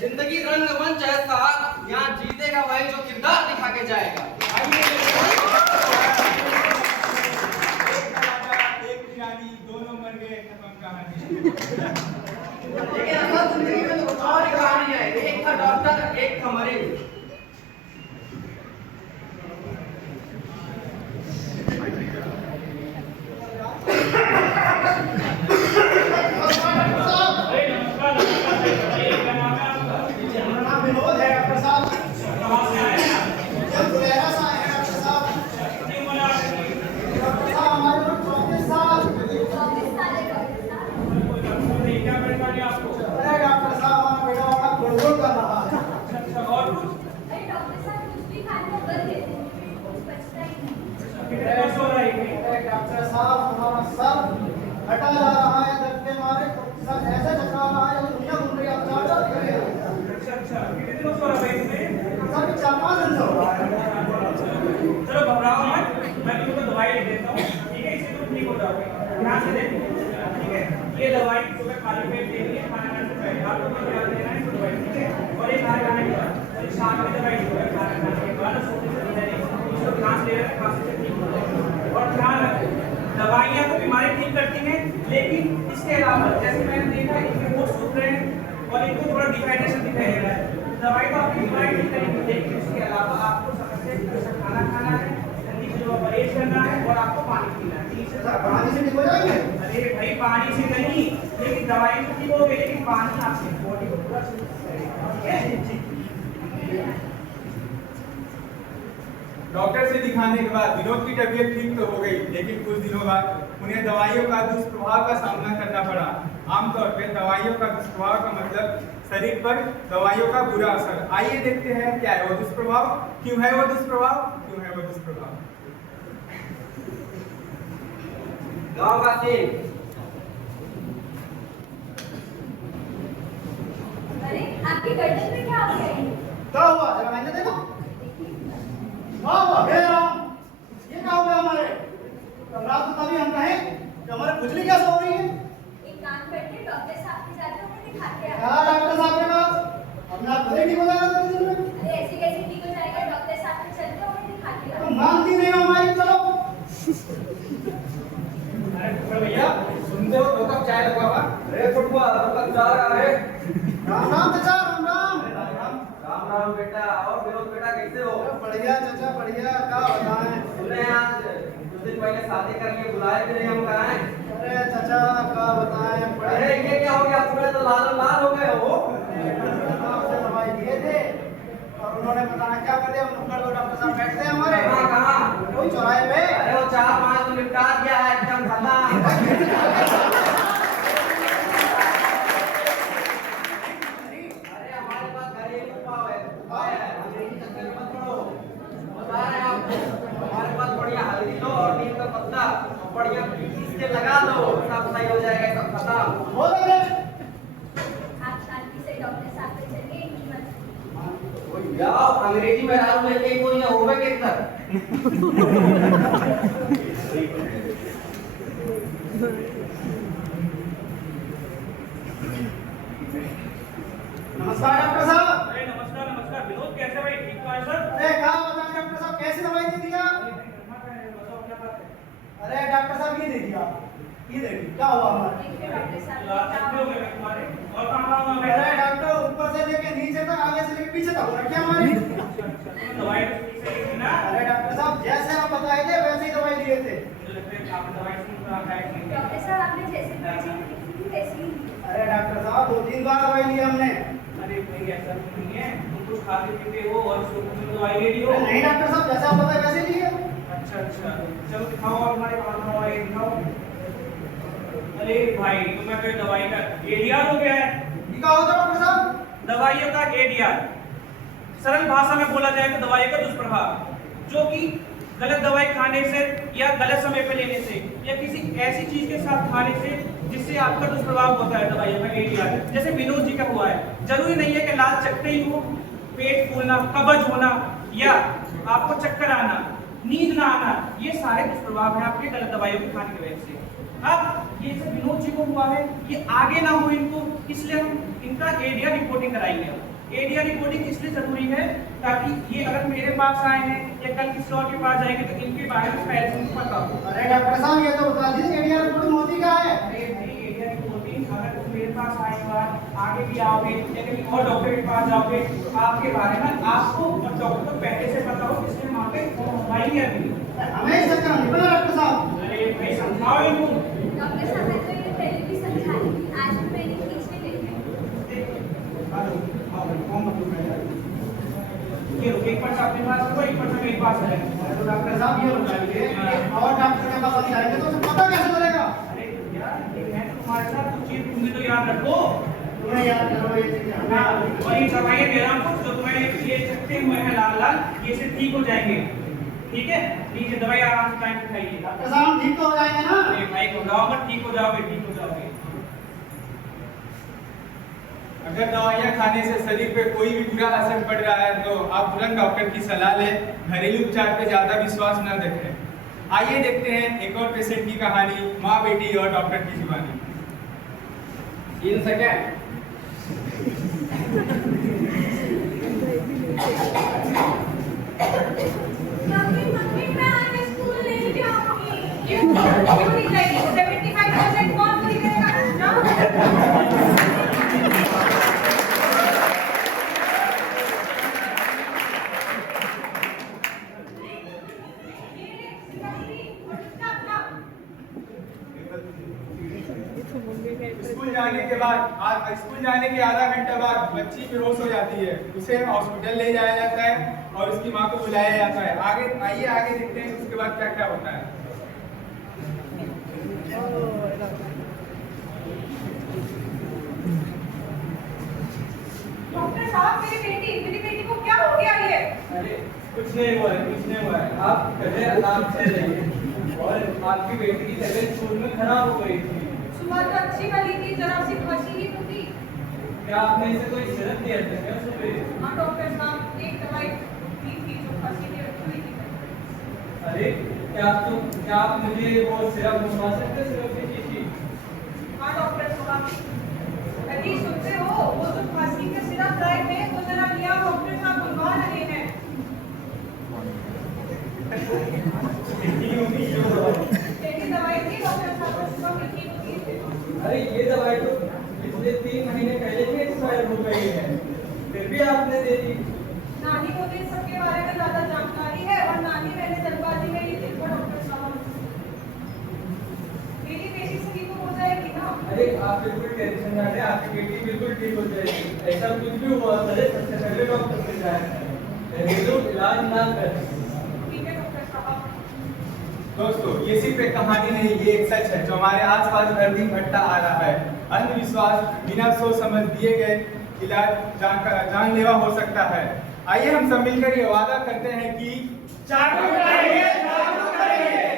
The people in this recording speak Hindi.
जिंदगी रंगमंच है साहब, यहाँ जीतेगा वही जो किरदार दिखा के जाएगा। एक पिरानी, दोनों मर गए, खत्म कहानी। लेकिन असल जिंदगी में तो कुछ और ही कहानी है। एक था डॉक्टर, एक था मरीज। डॉक्टर साहब हमारा सर हटा जा रहा है, दर्द के मारे सर ऐसे झटका रहा है दुनिया घूम रही है। अच्छा कितने दिनों से हो रहा है सर 4-5 दिन से हो रहा है। चलो घबराओ मत, मैं तुमको दवाई लिख देता हूँ, ठीक है? इससे तुम ठीक हो जाओगे। ध्यान से देखो, ठीक है? ये दवाई सुबह खाली पेट लेनी है, खाना खाने से पहले आपको ध्यान देना है दवाई, ठीक है? और ये खाना खाने के बाद और शाम में दवाई लो, खाना खाने के बाद सोने से पहले इसको ध्यान से लेना, खांसी से ठीक हो जाएगा। और ध्यान रखो, दवाइयाँ तो बीमारी ठीक करती हैं, लेकिन इसके अलावा जैसे मैंने देखा इनके वो सूख रहे हैं और इनको थोड़ा डिहाइड्रेशन दिखाई दे रहा है। दवाई तो आपकी बीमारी ठीक करेगी, लेकिन इसके अलावा आपको समय से अच्छा खाना खाना है, ठंडी चीजों का परहेज करना है और आपको पानी पीना है। ठीक है सर पानी से ठीक हो जाएंगे? अरे भाई पानी से नहीं, लेकिन दवाई तो ठीक हो गई, लेकिन पानी आपकी बॉडी को पूरा ठीक है। डॉक्टर से दिखाने के बाद विनोद की तबीयत ठीक तो हो गई, लेकिन कुछ दिनों बाद उन्हें दवाइयों का दुष्प्रभाव का सामना करना पड़ा। आमतौर पर दवाइयों का दुष्प्रभाव का मतलब शरीर पर दवाइयों का बुरा असर। आइए देखते हैं क्या है वो दुष्प्रभाव, क्यों है वो दुष्प्रभाव, क्यों है वो दुष्प्रभाव। गाँव का सीन। अरे आपकी गर्दन में क्या हो गया है? क्या हुआ जरा मैंने देखो। वाह वाह हे राम, ये क्या हो गया हमारे? रात को तभी हम कहें कि हमारे खुजली कैसे हो रही है? एक काम करते डॉक्टर साहब के जाते उन्हें दिखाते हैं। क्या डॉक्टर साहब के पास? अपना खुद ही ठीक हो जाएगा 2 दिन में। अरे ऐसे कैसे ठीक हो जाएगा? डॉक्टर साहब के चलते उन्हें दिखाते हैं। तुम मानती नहीं हो हमारी, चलो। अरे भैया सुनते हो 2 कप चाय लगवावा। अरे फुटबॉल 2 कप चाय लगा रे। राम राम चाचा, राम राम। राम राम बेटा। और विनोद बेटा कैसे हो? बढ़िया चाचा बढ़िया, क्या बताएं। सुने आज कुछ दिन पहले शादी कर लिए, बुलाए भी नहीं हम कहाँ हैं? अरे चाचा क्या बताएं। अरे ये क्या हो गया, पूरे तो लाल लाल हो गए हो। आपसे दवाई दिए थे और उन्होंने पता नहीं क्या कर दिया। डॉक्टर साहब बैठते हैं हमारे कहाँ कहाँ? वही चौराहे पे। अरे वो 4-5 तो निपटा दिया है एकदम खत्म। अरे हमारे पास घरेलू उपाय है, अंग्रेजी चक्कर में मत पड़ो। बता रहे हैं आपको, हमारे पास बढ़िया हल्दी लो और नीम का पत्ता और बढ़िया पीस के लगा दो, सब सही हो जाएगा, सब खत्म। हो गए। आप शांति से डॉक्टर साहब के चलिए, इनकी मत। जाओ अंग्रेजी में राम लेके कोई ना होवे के तक। नमस्कार डॉक्टर साहब। अरे नमस्कार नमस्कार, विनोद कैसे भाई, ठीक तो है सर? अरे क्या बताएं डॉक्टर साहब, कैसी दवाई दे दिया? बताओ क्या बात है? अरे डॉक्टर साहब ये दे दिया, ये देखिए क्या हुआ हमारे। देखिए डॉक्टर साहब लास्ट क्या हो गए तुम्हारे और कहाँ मैं? अरे डॉक्टर ऊपर से लेके नीचे तक, आगे से लेके पीछे तक रखिए हमारी। दवाई तो ठीक से लिखी ना? अरे डॉक्टर साहब जैसे आप बताए थे वैसे ही दवाई दिए थे। मुझे लगता है कि आपने दवाई सुन कर खाई थी। डॉक्टर साहब आपने जैसे पर्ची में लिखी थी वैसे ही। अरे डॉक्टर साहब 2-3 बार दवाई ली हमने। अरे कोई ऐसा नहीं है, तुम कुछ खाते पीते हो और इसको तुम दवाई ले रही हो। नहीं डॉक्टर साहब जैसे आप बताए वैसे ही लिए। अच्छा चलो दिखाओ और हमारे पास दवाई दिखाओ। अरे भाई तुम्हें तो दवाई का एडीआर हो गया है। ये क्या होता है डॉक्टर साहब? दवाइयों का एडीआर, सरल भाषा में बोला जाए तो दवाई का दुष्प्रभाव, जो कि गलत दवाई खाने से या गलत समय पे लेने से या किसी ऐसी चीज के साथ खाने से जिससे आपका दुष्प्रभाव होता है दवाइयों का एडीआर। जैसे विनोद जी का हुआ है। जरूरी नहीं है कि लाल चकते ही हो, पेट फूलना, कब्ज होना या आपको चक्कर आना, नींद ना आना, ये सारे दुष्प्रभाव हैं आपके गलत दवाइयों के खाने की वजह से। अब ये सब विनोद जी को हुआ है, ये आगे ना हो इनको, इसलिए हम इनका एरिया रिपोर्टिंग कराएंगे। एरिया रिपोर्टिंग इसलिए जरूरी है ताकि ये अगर मेरे पास आए हैं या कल किसी और के पास जाएंगे तो इनके बारे में पहले से पता हो। अरे डॉक्टर साहब ये तो बता दीजिए एरिया रिपोर्टिंग होती क्या है? अरे भाई एरिया रिपोर्टिंग अगर तुम मेरे पास आएगा, आगे भी आओगे या कहीं और डॉक्टर के पास जाओगे तो आपके बारे में आपको और डॉक्टर को पहले से पता हो, इसलिए वहाँ पे भाई नहीं आती। हमें इस चक्कर में नहीं पता डॉक्टर साहब। अरे भाई समझाओ इनको। डॉक्टर साहब मैं तो ये पहले भी समझाई थी, आज भी मैंने खींचने गई है। ये रुक, एक पर्चा अपने पास रखो, एक पर्चा मेरे पास है। तो डॉक्टर साहब ये बताइए कि और डॉक्टर के पास हम जाएंगे तो उसे पता कैसे चलेगा? अरे भैया ये मैं तो तुम्हारे साथ कुछ चीज तुम्हें तो याद रखो। तुम्हें याद करो ये चीजें। हाँ, और ये दवाइयाँ दे रहा हूँ कुछ जो तुम्हें ये चकते हुए हैं लाल लाल, ये से ठीक हो जाएंगे। ठीक है, लीजिए दवाई आराम से टाइम पे खाइए। डॉक्टर साहब ठीक तो हो जाएंगे ना? अरे भाई घबराओ मत, ठीक हो जाओगे, ठीक हो जाओगे। अगर दवाइयाँ खाने से शरीर पे कोई भी बुरा असर पड़ रहा है तो आप तुरंत डॉक्टर की सलाह लें, घरेलू उपचार पे ज्यादा विश्वास न रखें। आइए देखते हैं एक और पेशेंट की कहानी, माँ बेटी और डॉक्टर की जुबानी। इन सेकेंड मम्मी मैं आज स्कूल नहीं जाऊंगी। क्यों नहीं जाएगी? 75% कौन पूरी करेगा? जाओ। स्कूल जाने के आधा घंटा बाद बच्ची बेहोश हो जाती है, उसे हॉस्पिटल ले जाया जाता है और उसकी माँ को बुलाया जाता है। आगे देखते हैं उसके बाद क्या क्या होता है। डॉक्टर साहब मेरी बेटी को क्या हो गया ये? अरे कुछ नहीं हुआ है, कुछ नहीं हुआ है। आप पहले आराम से रहिए। और आपकी बेटी की तबीयत स्कूल में खराब हो गई थी। सुबह तो अच्छी वाली थी, जरा सी खांसी ही तो थी। क्या आपने इसे कोई सिरप दिया था क्या सुबह? हाँ डॉक्टर साहब, एक दवाई दी थी जो खांसी की रखी थी। अरे क्या आप मुझे वो सिरप मंगवा सकते, सिरप की शीशी? हाँ डॉक्टर साहब, यदि सुनते हो वो जो खांसी के सिरप लाए थे वो जरा लिया, डॉक्टर साहब बुलवा रहे हैं। तेरी दवाई थी डॉक्टर साहब, सुबह मीठी होती थी। अरे ये दवाई तो पिछले 3 महीने पहले ही एक्सपायर हो गई है, फिर भी आपने दे दी। नानी को तो इन सबके बारे में ज्यादा जानकारी है और नानी मैंने जल्दबाजी में ही देखा डॉक्टर साहब। मेरी बेटी से ठीक हो जाएगी ना? अरे आप बिल्कुल टेंशन ना लें, आपकी बेटी बिल्कुल ठीक हो जाएगी। ऐसा कुछ भी हुआ करे सबसे पहले डॉक्टर से जाए, घरेलू इलाज ना करें। ठीक है डॉक्टर साहब। दोस्तों ये सिर्फ एक कहानी नहीं, ये एक सच है जो हमारे आसपास हर दिन घटता आ रहा है। अंधविश्वास बिना सोच समझ दिए गए इलाज जानलेवा हो सकता है। आइए हम सब मिलकर ये वादा करते हैं कि जागरूक रहेंगे, जागरूक रहेंगे।